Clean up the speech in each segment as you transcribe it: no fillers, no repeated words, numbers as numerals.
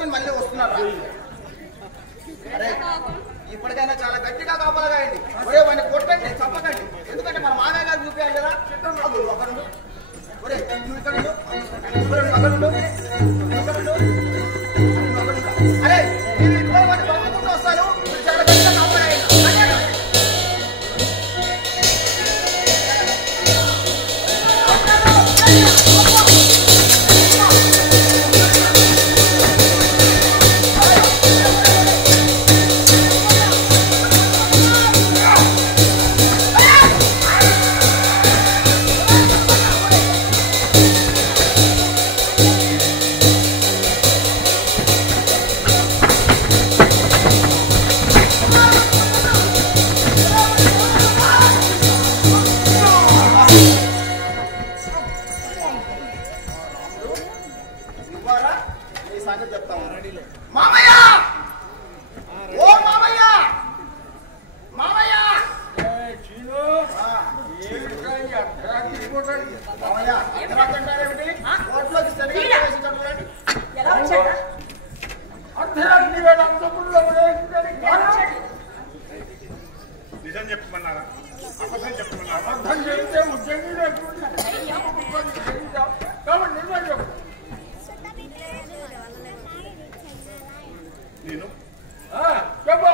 వేసుకుని మళ్ళీ వస్తున్నారు. అరే ఇప్పటికైనా చాలా గట్టిగా కాపాలగాయండి. ఒరే వాడిని కొట్టండి, చంపకండి. ఎందుకంటే మన మామయ్య గారు చూపించాలి కదా. ఒకరు ఒరే నువ్వు ఇక్కడ అరే నేను ఇప్పుడు వాడిని పంపుకుంటూ వస్తాను. చాలా గట్టిగా కాపాలగాయండి. మామయ్య ఓ మామయ్య మామయ్య కోట్లోకి నిజం చెప్పమన్నారా? అబద్ధం చెప్పమన్నారా? అబద్ధం చెప్తే ఉద్యోగి కాబట్టి నిజం చెప్పు. నేను చెప్పు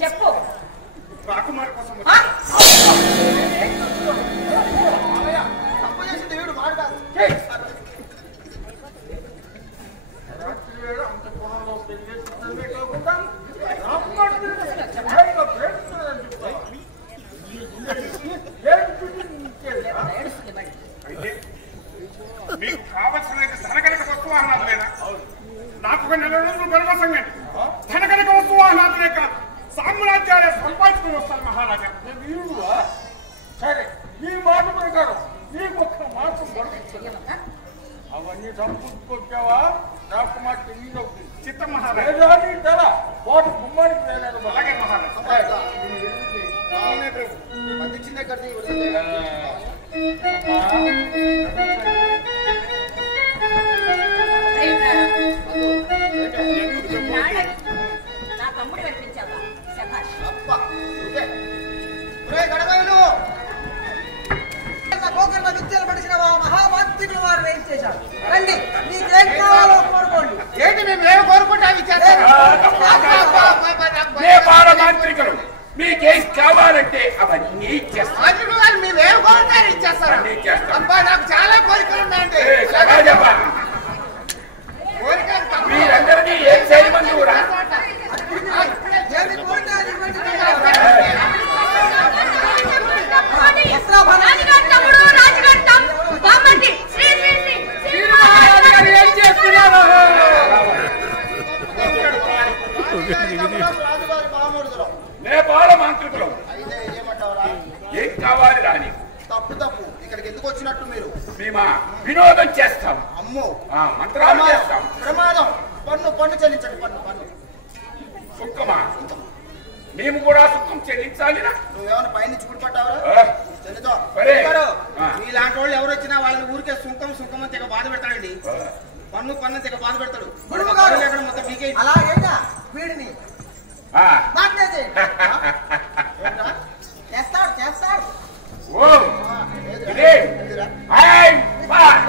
చెప్పు. రాకుమారి కోసం సంపజేసింది వీడు మాట కాదు. రాత్రి వేళ అంత కోణంలో పెళ్ళేసుకుంటే కాకుండా అయితే మీకు కావలసిన ధనకనక వస్తువాహనాథులేనా? నాకు ఒక 4 రోజులు గర్వసంగా ధనకనక వస్తువాహనాథులే కాదు, సామ్రాజ్యాలే సంపాదించుకుని వస్తాను మహారాజా. సరే ఈ మాట ప్రకారం నీకు ఒక్క మాసం పడుతుంది. అవన్నీ సంపుకొచ్చావా? నాకు మా తెలియదు చిత్త మహారాజా ధర వాటి కుమ్మానికి వెళ్ళారు. అలాగే మహారాజా అందించిందే కట్టి నా తమ్ముడు కనిపించావా? గడవలు పోకర్ల విద్యలు పడిచిన మహామంత్రులు వారు ఏం చేశారు? రండి మీకేం కావాలో కోరుకోండి. ఏంటి మేము ఏం కోరుకుంటే అవి మాంత్రికులు మీకేం కావాలంటే అవన్నీ చేస్తాం. మేమేం కోరుకుంటే ఇచ్చేస్తారా? అబ్బా నాకు చాలా కోరికలు ఉన్నాయండి. మీరందరినీ ఏం చేయమని కూడా నేపాల మాంత్రికులు ఏం కావాలి రాని? తప్పు తప్పు ఇక్కడికి ఎందుకు వచ్చినట్టు మీరు? మేము వినోదం చేస్తాం. అమ్మో మంత్రాలు చేస్తాం. ప్రమాదం. పన్ను పన్ను చెల్లించండి. పన్ను పన్ను సుఖమా? మేము కూడా సుఖం చెల్లించాలినా? నువ్వేమైనా పైనుంచి గుడిపట్టావరా? మీలాంటి వాళ్ళు ఎవరు వచ్చినా వాళ్ళని ఊరికే సుంకం సుంకం అని తెగ బాధ పెడతాడండి. పన్ను పన్ను తెగ బాధ పెడతాడు. మొత్తం మీకే అలాగేగా వీడిని చేస్తాడు చేస్తాడు. Bye.